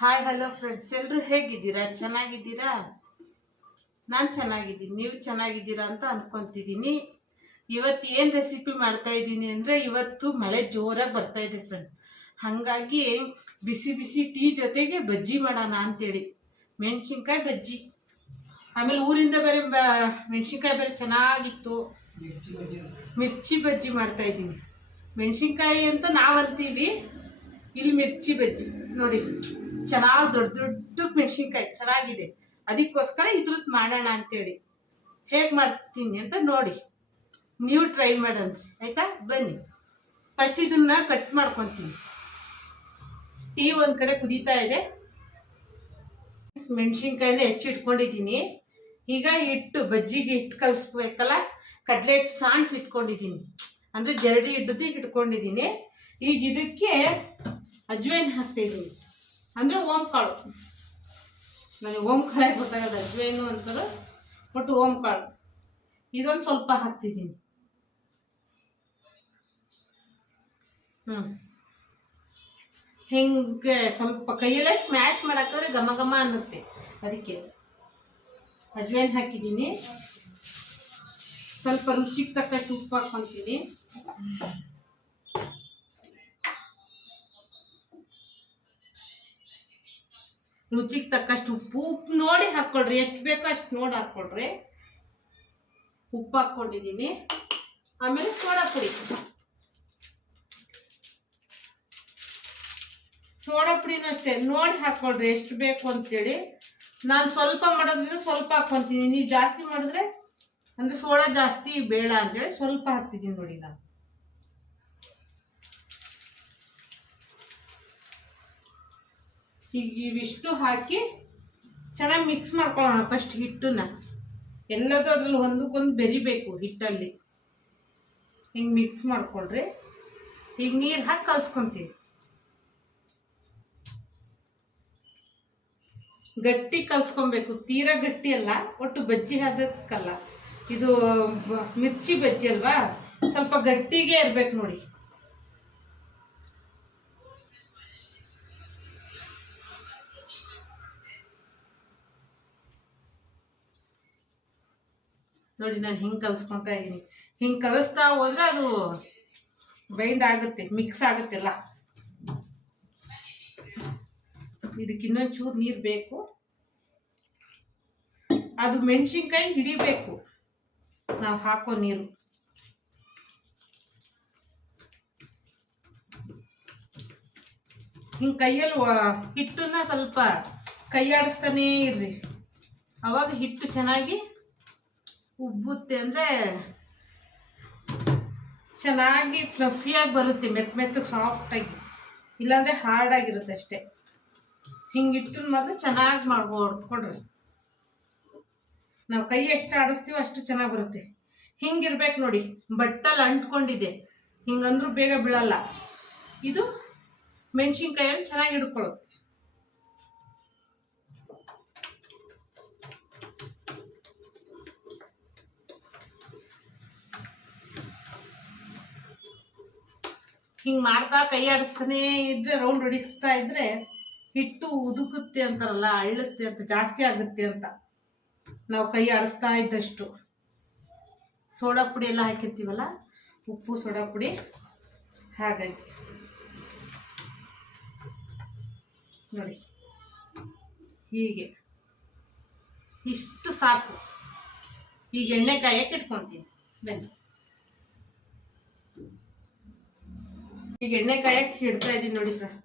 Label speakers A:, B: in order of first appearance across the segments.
A: Hi hello friends ಎಲ್ಲರೂ ಹೇಗಿದ್ದೀರಾ? ಚೆನ್ನಾಗಿದ್ದೀರಾ? ನಾನು ಚೆನ್ನಾಗಿದ್ದೀನಿ. ನೀವು ಚೆನ್ನಾಗಿದ್ದೀರಾ ಅಂತ ಅಂದ್ಕೊತಿದ್ದೀನಿ ಇವತ್ತು ಏನು ರೆಸಿಪಿ ಮಾಡ್ತಾ ಇದ್ದೀನಿ ಅಂದರೆ ಇವತ್ತು ಮಳೆ ಜೋರಾಗಿ ಬರ್ತಾಯಿದೆ ಫ್ರೆಂಡ್ಸ್ ಹಾಗಾಗಿ ಬಿಸಿ ಬಿಸಿ ಟೀ ಜೊತೆಗೆ ಬಜ್ಜಿ ಮಾಡೋಣ ಅಂತೇಳಿ. ಮೆಣಸಿನ್ಕಾಯಿ ಬಜ್ಜಿ. ಆಮೇಲೆ ಊರಿಂದ ಬೇರೆ ಬ- ಮೆಣಸಿನ್ಕಾಯಿ ಬೇರೆ ಚೆನ್ನಾಗಿತ್ತು.
B: ಮಿರ್ಚಿ ಬಜ್ಜಿ.
A: ಮಿರ್ಚಿ ಬಜ್ಜಿ ಮಾಡ್ತಾ ಇದ್ದೀನಿ. ಮೆಣಸಿನ್ಕಾಯಿ ಅಂತ ನಾವು ಅಂತೀವಿ. ಇಲ್ಲಿ ಮಿರ್ಚಿ ಬಜ್ಜಿ. ನೋಡಿ, ಚೆನ್ನಾಗಿ ದೊಡ್ಡ ದೊಡ್ಡ ಮೆಣಸಿನ್ಕಾಯಿ ಚೆನ್ನಾಗಿದೆ. ಅದಕ್ಕೋಸ್ಕರ ಇದ್ರದ್ದು ಮಾಡೋಣ ಅಂತೇಳಿ. ಹೇಗೆ ಮಾಡ್ತೀನಿ ಅಂತ ನೋಡಿ. ನೀವು ಟ್ರೈ ಮಾಡಂದ್ರಿ ಆಯಿತಾ? ಬನ್ನಿ. ಫಸ್ಟ್ ಇದನ್ನ ಕಟ್ ಮಾಡ್ಕೊತೀನಿ. ಟೀ ಒಂದು ಕಡೆ ಕುದೀತಾ ಇದೆ. ಮೆಣಸಿನ್ಕಾಯಿನ ಹೆಚ್ಚಿಟ್ಕೊಂಡಿದ್ದೀನಿ ಈಗ ಹಿಟ್ಟು, ಬಜ್ಜಿಗೆ ಹಿಟ್ಟು ಕಲಿಸ್ಬೇಕಲ್ಲ? ಹಿಟ್ಟು ಸಾಣ್ಸ್ ಇಟ್ಕೊಂಡಿದ್ದೀನಿ. ಅಂದರೆ ಜರಡಿ ಹಿಡ್ದು ಇಟ್ಕೊಂಡಿದ್ದೀನಿ. ಈಗ ಇದಕ್ಕೆ ಅಜ್ವೈನ್ ಹಾಕ್ತಾಯಿದ್ದೀನಿ ಅಂದರೆ ಓಮ್ ಕಾಳು. ನನಗೆ ಓಮ್ ಕಾಳೇ ಗೊತ್ತಾಗದು ಅಜ್ವೈನು ಅಂತಾರೆ? ಒಟ್ಟು ಓಮ್ ಕಾಳು. ಇದೊಂದು ಸ್ವಲ್ಪ ಹಾಕ್ತಿದ್ದೀನಿ. ಹ್ಞೂ ಹೆಂಗೆ ಸ್ವಲ್ಪ ಕೈಯಲ್ಲೇ ಸ್ಮ್ಯಾಶ್ ಮಾಡಾಕಿದ್ರೆ ಘಮ ಘಮ ಅನ್ನುತ್ತೆ. ಅದಕ್ಕೆ ಅಜ್ವೈನ್ ಹಾಕಿದ್ದೀನಿ? ಸ್ವಲ್ಪ ರುಚಿಗೆ ತಕ್ಕಷ್ಟು ಉಪ್ಪು ಹಾಕ್ಕೊತೀನಿ. ರುಚಿಗೆ ತಕ್ಕಷ್ಟು ಉಪ್ಪು ಉಪ್ಪು ನೋಡಿ ಹಾಕ್ಕೊಳ್ರಿ ಎಷ್ಟು ಬೇಕೋ ಅಷ್ಟು ನೋಡಿ ಹಾಕ್ಕೊಳ್ರಿ ಉಪ್ಪು ಹಾಕ್ಕೊಂಡಿದ್ದೀನಿ. ಆಮೇಲೆ ಸೋಡಾ ಪುಡಿ. ಸೋಡಾ ಪುಡಿನೂ ಅಷ್ಟೇ. ನೋಡಿ ಹಾಕ್ಕೊಳ್ರಿ ಎಷ್ಟು ಬೇಕು ಅಂತೇಳಿ. ನಾನು ಸ್ವಲ್ಪ ಮಾಡೋದ್ರಿಂದ ಸ್ವಲ್ಪ ಹಾಕ್ಕೊತೀನಿ ನೀವು ಜಾಸ್ತಿ ಮಾಡಿದ್ರೆ ಅಂದರೆ ಸೋಡಾ ಜಾಸ್ತಿ ಬೇಡ ಅಂತೇಳಿ ಸ್ವಲ್ಪ ಹಾಕ್ತಿದ್ದೀನಿ ನೋಡಿ ನಾನು. ಈಗ ಇವಿಷ್ಟು ಹಾಕಿ ಚೆನ್ನಾಗಿ ಮಿಕ್ಸ್ ಮಾಡ್ಕೊಳ್ಳೋಣ ಫಸ್ಟ್ ಹಿಟ್ಟನ್ನ. ಎಲ್ಲದೂ ಅದ್ರಲ್ಲಿ ಒಂದಕ್ಕೊಂದು ಬೆರಿಬೇಕು ಹಿಟ್ಟಲ್ಲಿ. ಹಿಂಗೆ ಮಿಕ್ಸ್ ಮಾಡ್ಕೊಳ್ರಿ. ಈಗ ನೀರು ಹಾಕಿ ಕಲ್ಸ್ಕೊತೀವಿ ಗಟ್ಟಿ ಕಲ್ಸ್ಕೊಬೇಕು. ತೀರಾ ಗಟ್ಟಿ ಅಲ್ಲ, ಒಟ್ಟು ಬಜ್ಜಿ ಹದಕ್ಕಲ್ಲ ಇದು ಮಿರ್ಚಿ ಬಜ್ಜಿ ಅಲ್ವಾ? ಸ್ವಲ್ಪ ಗಟ್ಟಿಗೆ ಇರ್ಬೇಕು ನೋಡಿ. ನೋಡಿ, ನಾನು ಹಿಂಗೆ ಕಲಿಸ್ಕೊತಾ ಇದ್ದೀನಿ ಹಿಂಗೆ ಕಲಿಸ್ತಾ ಹೋದ್ರೆ ಅದು ಬೈಂಡ್ ಆಗುತ್ತೆ ಮಿಕ್ಸ್ ಆಗುತ್ತೆಲ್ಲ ಇದಕ್ಕೆ ಇನ್ನೊಂದು ಚೂರು ನೀರು ಬೇಕು. ಅದು ಮೆಣಸಿನ್ಕಾಯಿ ಹಿಡಿಬೇಕು. ನಾವು ಹಾಕೋ ನೀರು. ಹಿಂಗೆ ಕೈಯಲ್ಲಿ ಹಿಟ್ಟನ್ನ ಸ್ವಲ್ಪ ಕೈಯಾಡಿಸ್ತಾನೇ ಇರ್ರಿ. ಅವಾಗ ಹಿಟ್ಟು ಚೆನ್ನಾಗಿ ಉಬ್ಬುತ್ತೆ ಅಂದರೆ ಚೆನ್ನಾಗಿ ಫ್ಲಫಿಯಾಗಿ ಬರುತ್ತೆ ಮೆತ್ತ ಮೆತ್ತಗೆ ಸಾಫ್ಟಾಗಿ ಇಲ್ಲಾಂದರೆ ಹಾರ್ಡಾಗಿರುತ್ತೆ ಅಷ್ಟೇ. ಹಿಂಗೆ ಹಿಟ್ಟನ್ನ ಮಾತ್ರ ಚೆನ್ನಾಗಿ ಮಾಡ್ಬೋದು ಕೊಡ್ರಿ ನಾವು ಕೈ ಎಷ್ಟು ಆಡಿಸ್ತೀವೋ ಅಷ್ಟು ಚೆನ್ನಾಗಿ ಬರುತ್ತೆ. ಹಿಂಗಿರ್ಬೇಕು ನೋಡಿ ಬಟ್ಟಲ್ಲಿ ಅಂಟ್ಕೊಂಡಿದೆ. ಹಿಂಗಂದ್ರೂ ಬೇಗ ಬೀಳಲ್ಲ. ಇದು ಮೆಣಸಿನ್ಕಾಯಲ್ಲಿ ಚೆನ್ನಾಗಿ ಹಿಡ್ಕೊಳ್ಳುತ್ತೆ ಹಿಂಗೆ ಮಾಡ್ತಾ ಕೈ ಆಡಿಸ್ತಾನೇ ಇದ್ರೆ ರೌಂಡ್ ಹೊಡಿಸ್ತಾ ಇದ್ರೆ ಹಿಟ್ಟು ಉದುಕುತ್ತೆ ಅಂತಾರಲ್ಲ ಅಳ್ಳುತ್ತೆ ಅಂತ, ಜಾಸ್ತಿ ಆಗುತ್ತೆ ಅಂತ. ನಾವು ಕೈ ಆಡಿಸ್ತಾ ಇದ್ದಷ್ಟು. ಸೋಡಾ ಪುಡಿ ಎಲ್ಲ ಹಾಕಿರ್ತೀವಲ್ಲ, ಉಪ್ಪು, ಸೋಡಾ ಪುಡಿ. ಹಾಗಾಗಿ. ನೋಡಿ. ಹೀಗೆ. ಇಷ್ಟು ಸಾಕು. ಈಗ ಎಣ್ಣೆ ಕಾಯಕ್ಕೆ ಇಟ್ಕೊತೀನಿ. ಬನ್ನಿ. ಈಗ ಎಣ್ಣೆ ಕಾಯಕ್ಕೆ ಹಿಡ್ತಾ ಇದ್ದೀನಿ ನೋಡಿ ಸರ್.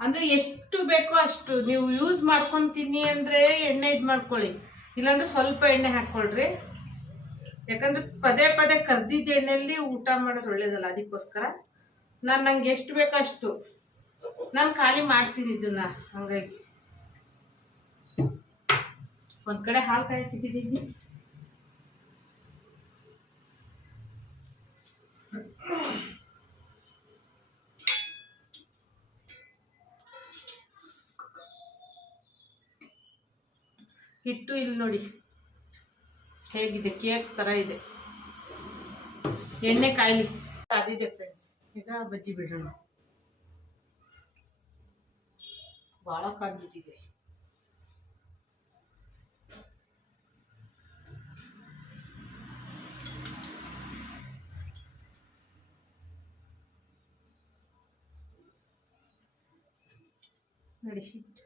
A: ಅಂದ್ರೆ ಎಷ್ಟು ಬೇಕೋ ಅಷ್ಟು ನೀವು ಯೂಸ್ ಮಾಡ್ಕೊತೀನಿ ಅಂದರೆ ಎಣ್ಣೆ ಇದು ಮಾಡ್ಕೊಳ್ಳಿ. ಇಲ್ಲಾಂದ್ರೆ ಸ್ವಲ್ಪ ಎಣ್ಣೆ ಹಾಕ್ಕೊಳ್ರಿ. ಯಾಕಂದ್ರೆ ಪದೇ ಪದೇ ಕರ್ದಿದ್ದ ಎಣ್ಣೆಯಲ್ಲಿ ಊಟ ಮಾಡೋದು ಒಳ್ಳೇದಲ್ಲ ಅದಕ್ಕೋಸ್ಕರ. ನಾನು ನಂಗೆ ಎಷ್ಟು ಬೇಕೋ ಅಷ್ಟು. ನಾನು ಖಾಲಿ ಮಾಡ್ತೀನಿ ಇದನ್ನ, ಹಾಗಾಗಿ. ಒಂದು ಕಡೆ ಹಾಲು ಕಾಯಕ್ಕೆ ಹಿಟ್ಟು ಇಲ್ಲಿ ನೋಡಿ. ಹೇಗಿದೆ? ಕೇಕ್ ಥರ ಇದೆ. ಎಣ್ಣೆ ಕಾಯಿಲಿ. ಅದಿದೆ ಫ್ರೆಂಡ್ಸ್ ಈಗ ಬಜ್ಜಿ ಬಿಡೋಣ. ಭಾಳ ಕಾದ್ಬಿಟ್ಟಿದೆ ನೋಡಿ ಹಿಟ್ಟು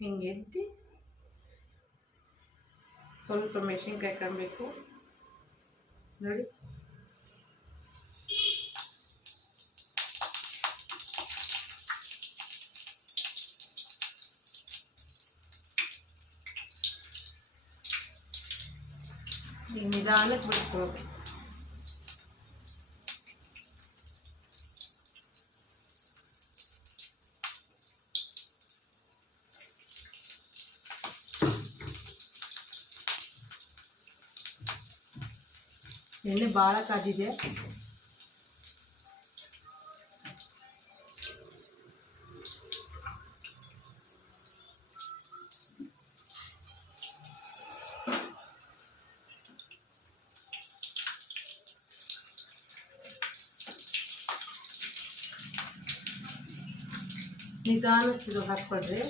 A: ಹಿಂಗೆ ಎತ್ತಿ ಸ್ವಲ್ಪ ಮೆಣಸಿನ್ಕಾಯಿ ಕಾಣಬೇಕು ನೋಡಿ ಈಗ ನಿಧಾನಕ್ಕೆ ಬಿಟ್ಕೋಬೇಕು ಎಣ್ಣೆ ಭಾಳ ಕಾದಿದೆ. ನಿಧಾನಕ್ಕೆ ಹಾಕ್ಕೊಡ್ರಿ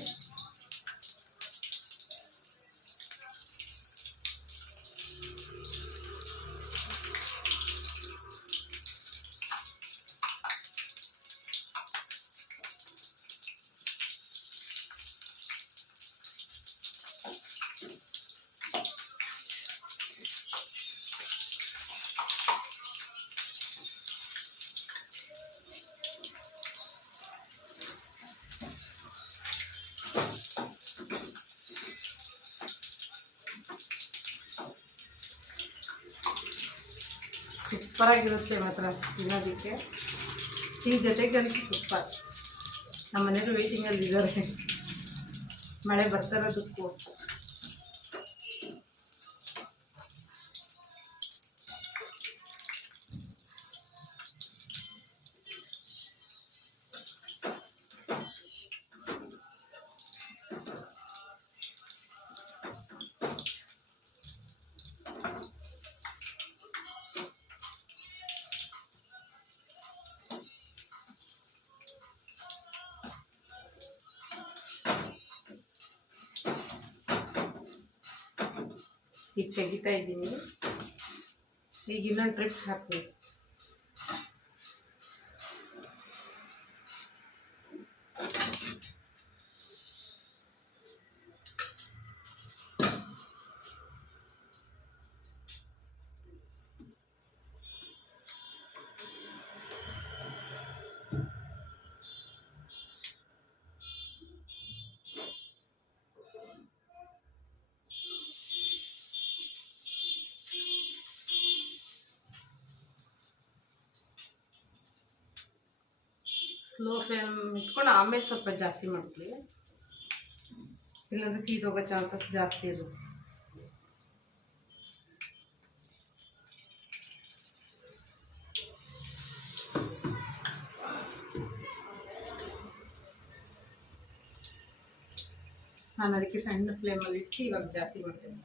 A: ಸೂಪರಾಗಿರುತ್ತೆ ಮಾತ್ರ ತಿನ್ನೋದಕ್ಕೆ. ಈ ಜೊತೆಗೆ ಅಂತ ಸೂಪರ್ ನಮ್ಮ ಮನೆಯವರು ವೆಯ್ಟಿಂಗಲ್ಲಿ ಇದ್ದಾರೆ. ಮಳೆ ಬರ್ತಿರೋದಕ್ಕೂ ಈಗ ತೆಗಿತಾ ಇದ್ದೀನಿ. ಈಗ ಇನ್ನೊಂದು ಟ್ರಿಪ್ ಹಾಕ್ಬೇಕು. ಸ್ಲೋ ಫ್ಲೇಮ್ ಇಟ್ಕೊಂಡು ಆಮೇಲೆ ಸ್ವಲ್ಪ ಜಾಸ್ತಿ ಮಾಡ್ತೀವಿ. ಇಲ್ಲಾಂದ್ರೆ ಸೀದೋಗೋ ಚಾನ್ಸಸ್ ಜಾಸ್ತಿ ಇರುತ್ತೆ ನಾನು ಅದಕ್ಕೆ ಸಣ್ಣ ಫ್ಲೇಮಲ್ಲಿ ಇಟ್ಟು ಇವಾಗ ಜಾಸ್ತಿ ಮಾಡ್ತೇನೆ.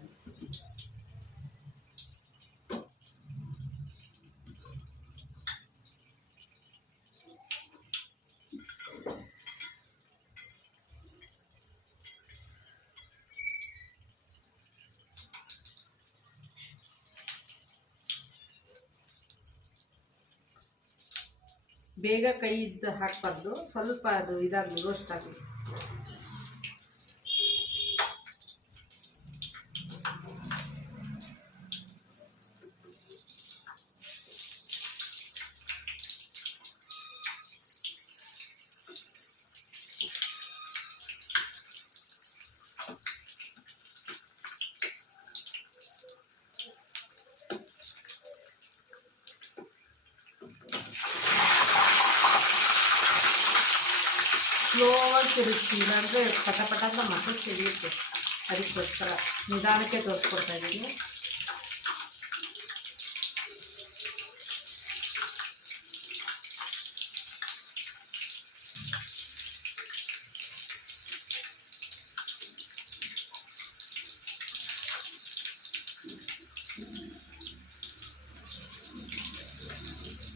A: ಬೇಗ ಕೈ ಇದ್ದು ಹಾಕಬಾರ್ದು. ಸ್ವಲ್ಪ ಅದು ಇದಾಗಲಿ ರೋಸ್ಟ್ ಆಗಲಿ ಸ್ಲೋ ಆಗಿ ತಿರುಗಿಸಿ ಇಲ್ಲಾಂದರೆ ಪಟ ಪಟ ಅಂತ ಮಸಾಲೆ ಸಿಡಿಯುತ್ತೆ ಅದಕ್ಕೋಸ್ಕರ ನಿಧಾನಕ್ಕೆ ತೋರಿಸ್ಕೊಡ್ತಾ ಇದ್ದೀನಿ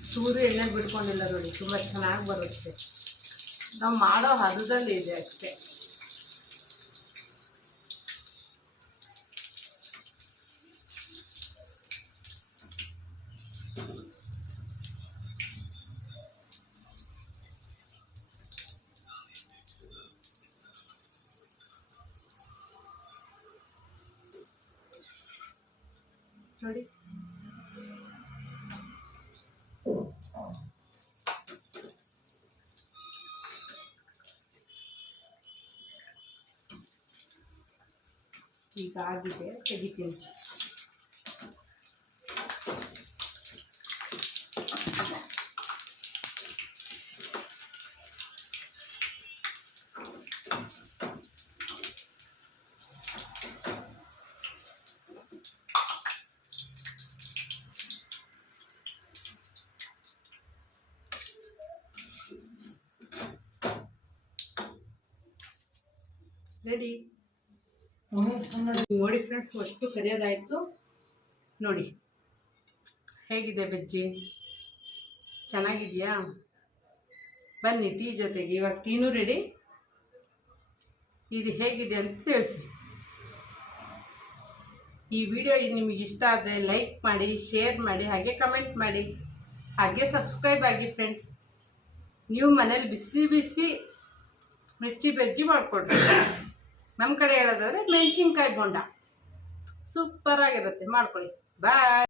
A: ಚೂರು ಎಣ್ಣೆ ಬಿಡ್ಕೊಂಡಿಲ್ಲ ನೋಡಿ ತುಂಬ ಚೆನ್ನಾಗಿ ಬರುತ್ತೆ ನಾವು ಮಾಡೋ ಹದದಲ್ಲಿ ಇದೆ ಅಷ್ಟೇ. ನೋಡಿ. ಈಗ ಆಗಿದೆ ತೆಗಿತೀನಿ ರೆಡಿ ನೋಡಿ ಫ್ರೆಂಡ್ಸ್ ಅಷ್ಟು ಕರಿಯೋದಾಯಿತು. ನೋಡಿ. ಹೇಗಿದೆ ಬಜ್ಜಿ? ಚೆನ್ನಾಗಿದೆಯಾ? ಬನ್ನಿ, ಟೀ ಜೊತೆಗೆ. ಇವಾಗ ಟೀನು ರೆಡಿ ಇದು ಹೇಗಿದೆ ಅಂತ ತಿಳಿಸಿ. ಈ ವಿಡಿಯೋ ನಿಮಗೆ ಇಷ್ಟ ಆದರೆ ಲೈಕ್ ಮಾಡಿ ಶೇರ್ ಮಾಡಿ, ಹಾಗೆ ಕಮೆಂಟ್ ಮಾಡಿ. ಹಾಗೆ ಸಬ್ಸ್ಕ್ರೈಬ್ ಆಗಿ ಫ್ರೆಂಡ್ಸ್ ನೀವು ಮನೇಲಿ ಬಿಸಿ ಬಿಸಿ ಮಿರ್ಚಿ ಬಜ್ಜಿ ಮಾಡಿಕೊಡ್ರಿ ನಮ್ಮ ಕಡೆ ಹೇಳೋದಾದ್ರೆ ಮೆಣಸಿನ್ಕಾಯಿ ಬೋಂಡ. ಸೂಪರಾಗಿರುತ್ತೆ. ಮಾಡ್ಕೊಳ್ಳಿ. ಬಾಯ್